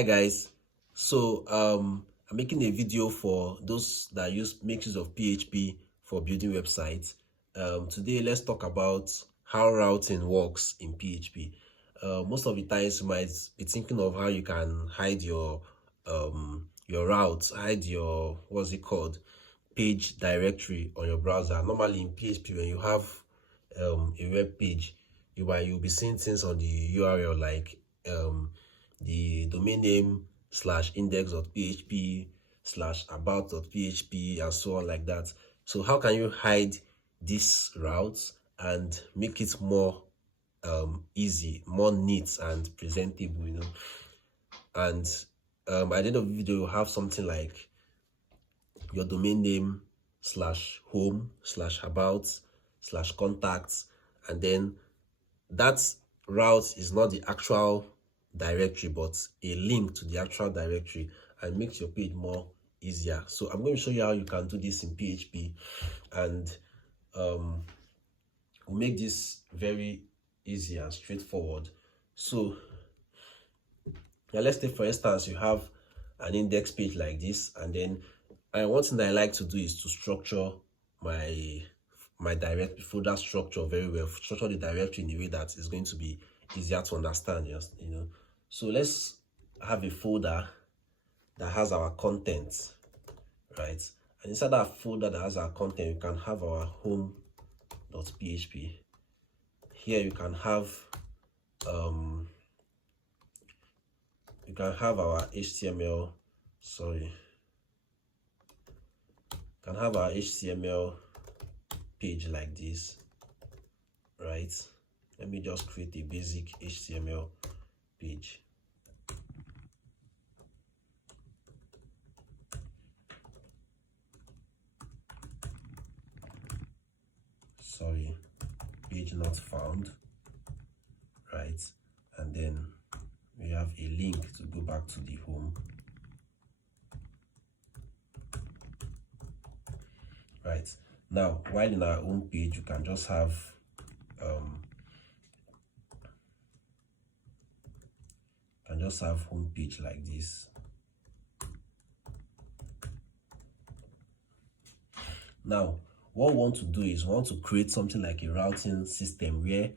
Hi guys, so I'm making a video for those that make use of PHP for building websites. Today let's talk about how routing works in PHP. Most of the times you might be thinking of how you can hide your routes, hide your page directory on your browser. Normally in PHP, when you have a web page, you'll be seeing things on the URL like the domain name / index.php / about.php and so on like that. So how can you hide these routes and make it more easy, more neat and presentable, And at the end of the video, you'll have something like your domain name /home /about /contacts, and then that route is not the actual directory but a link to the actual directory, and makes your page more easier. So I'm going to show you how you can do this in PHP, and we'll make this very easy and straightforward. So now let's take, for instance, you have an index page like this, and then one thing that I like to do is to structure my directory folder structure very well. Structure the directory in a way that is going to be easier to understand. So let's have a folder that has our content, right? And inside that folder that has our content, you can have our home.php. Here you can have our HTML. Can have our HTML page like this, right? Let me just create a basic HTML page. Page not found, right? And then we have a link to go back to the home, right? Now, while in our home page, you can just have home page like this. Now, what we want to do is we want to create something like a routing system where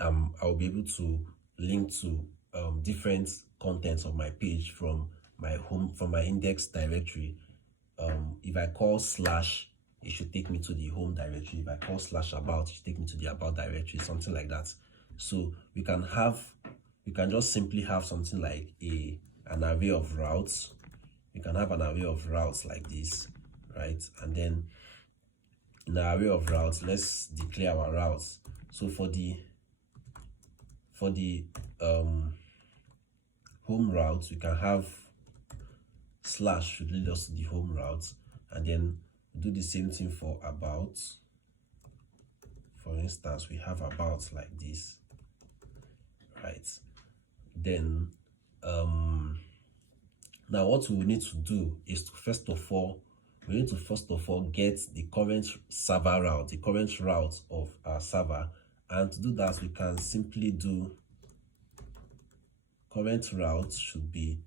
I'll be able to link to different contents of my page from my index directory. If I call /, it should take me to the home directory. If I call /about, it should take me to the about directory, something like that. So we can just simply have something like an array of routes. We can have an array of routes like this, right? And then in our array of routes, let's declare our routes. So for the home routes, we can have / should lead us to the home route, and then do the same thing for about. For instance, we have about like this, right? Then now what we need to do is to first of all get the current server route, the current route of our server. And to do that, we can simply do current route should be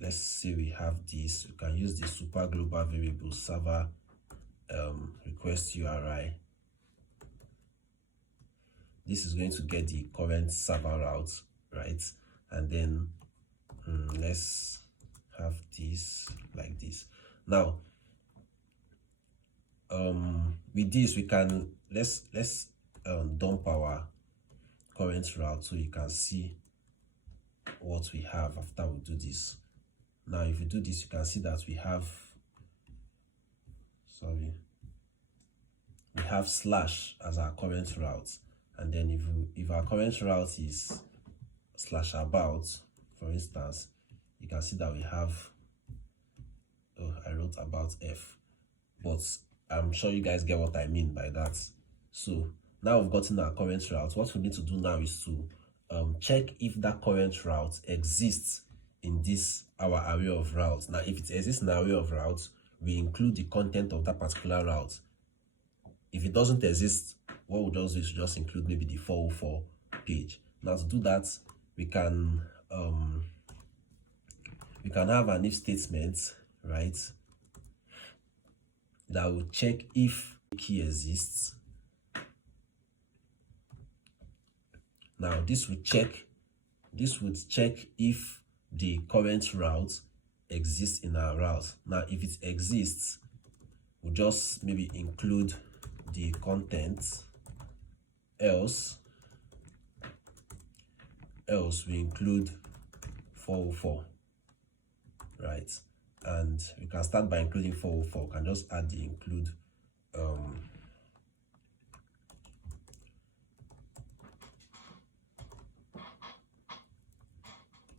let's say we have this. We can use the super global variable server request URI. This is going to get the current server route, right? And then let's have this like this. Now with this, we can let's dump our current route so you can see what we have after we do this. Now if you do this, you can see that we have / as our current route. And then if our current route is /about, for instance, you can see that we have I wrote about F, but I'm sure you guys get what I mean by that. So now we've gotten our current route. What we need to do now is to check if that current route exists in this our array of routes. Now if it exists in our array of routes, we include the content of that particular route. If it doesn't exist, what we'll just do is just include maybe the 404 page. Now to do that, we can have an if statement, right, that will check if key exists. Now this would check if the current route exists in our route. Now if it exists, we'll just maybe include the content, else we include 404, right? And we can start by including 404. We can just add the include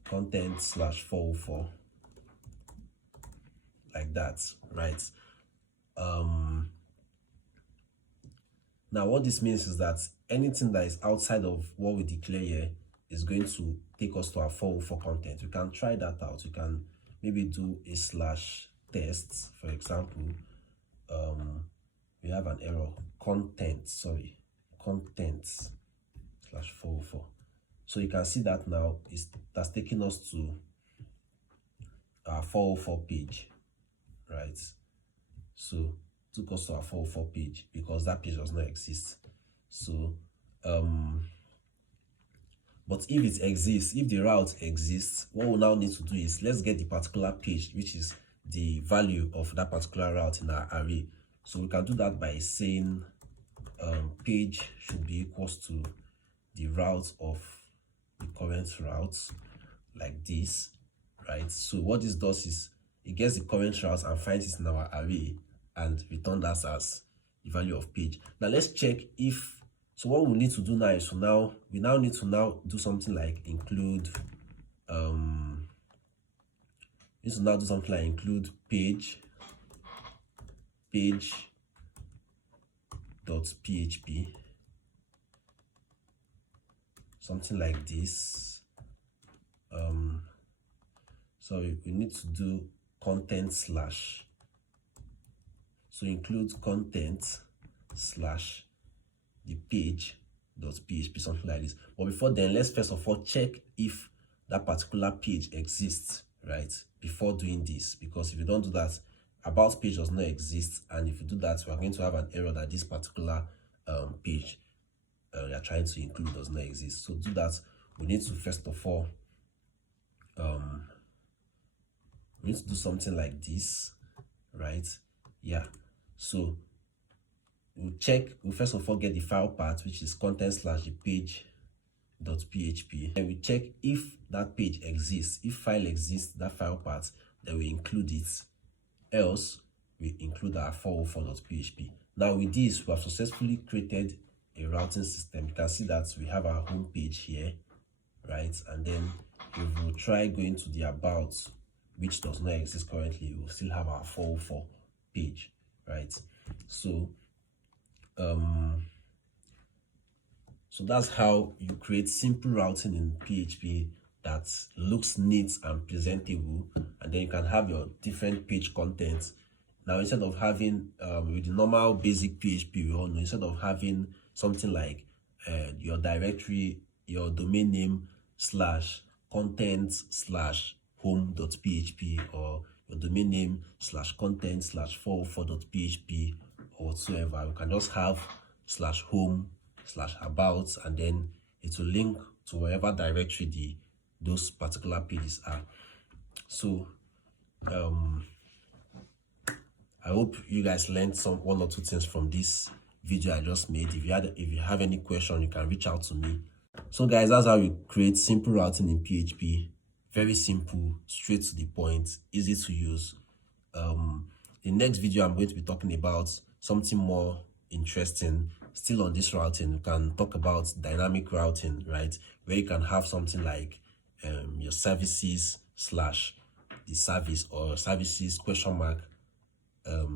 content / 404, like that, right? Now what this means is that anything that is outside of what we declare here is going to take us to our 404 content. We can try that out. We can maybe do a /test, for example. We have an error, content /404. So you can see that now that's taking us to our 404 page, right? So took us to our 404 page because that page does not exist. So but if it exists, if the route exists, what we now need to do is let's get the particular page, which is the value of that particular route in our array. So we can do that by saying page should be equals to the route of the current route, like this, right? So what this does is it gets the current route and finds it in our array and return that as the value of page. Now let's check if, so what we need to do now is we now need to do something like include include page.php, something like this. So we need to do content / so include content / the page.php, something like this. But before then, let's first of all check if that particular page exists, right, before doing this, because if you don't do that, about page does not exist, and if you do that, we are going to have an error that this particular page we are trying to include does not exist. So to do that, we need to first of all we need to do something like this, right? Yeah, so we'll first of all get the file path, which is content / the page.php, and we check if that page exists. If file exists, that file path, then we include it, else we include our 404.php. Now with this, we have successfully created a routing system. You can see that we have our home page here, right? And then if we try going to the about, which does not exist currently, we'll still have our 404 page, right? So so that's how you create simple routing in PHP that looks neat and presentable, and then you can have your different page contents. Now instead of having with the normal basic PHP we all know, instead of having something like your directory, your domain name / content / home.php, or your domain name / content / 404.php or whatsoever, we can just have /home / about, and then it will link to wherever directory those particular pages are. So I hope you guys learned one or two things from this video I just made. If you have any question, you can reach out to me. So guys, that's how you create simple routing in PHP. Very simple, straight to the point, easy to use. The next video I'm going to be talking about something more interesting. Still on this routing, we can talk about dynamic routing, right, where you can have something like your services / the service, or services ?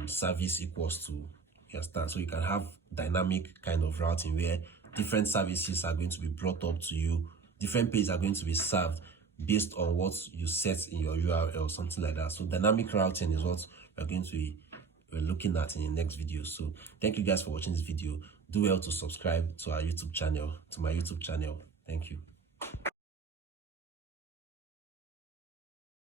Service equals to, you understand? So you can have dynamic kind of routing where different services are going to be brought up to you, different pages are going to be served based on what you set in your URL, something like that. So dynamic routing is what we're going to be looking at in the next video. So thank you guys for watching this video. do well to subscribe to our YouTube channel, to my YouTube channel. Thank you.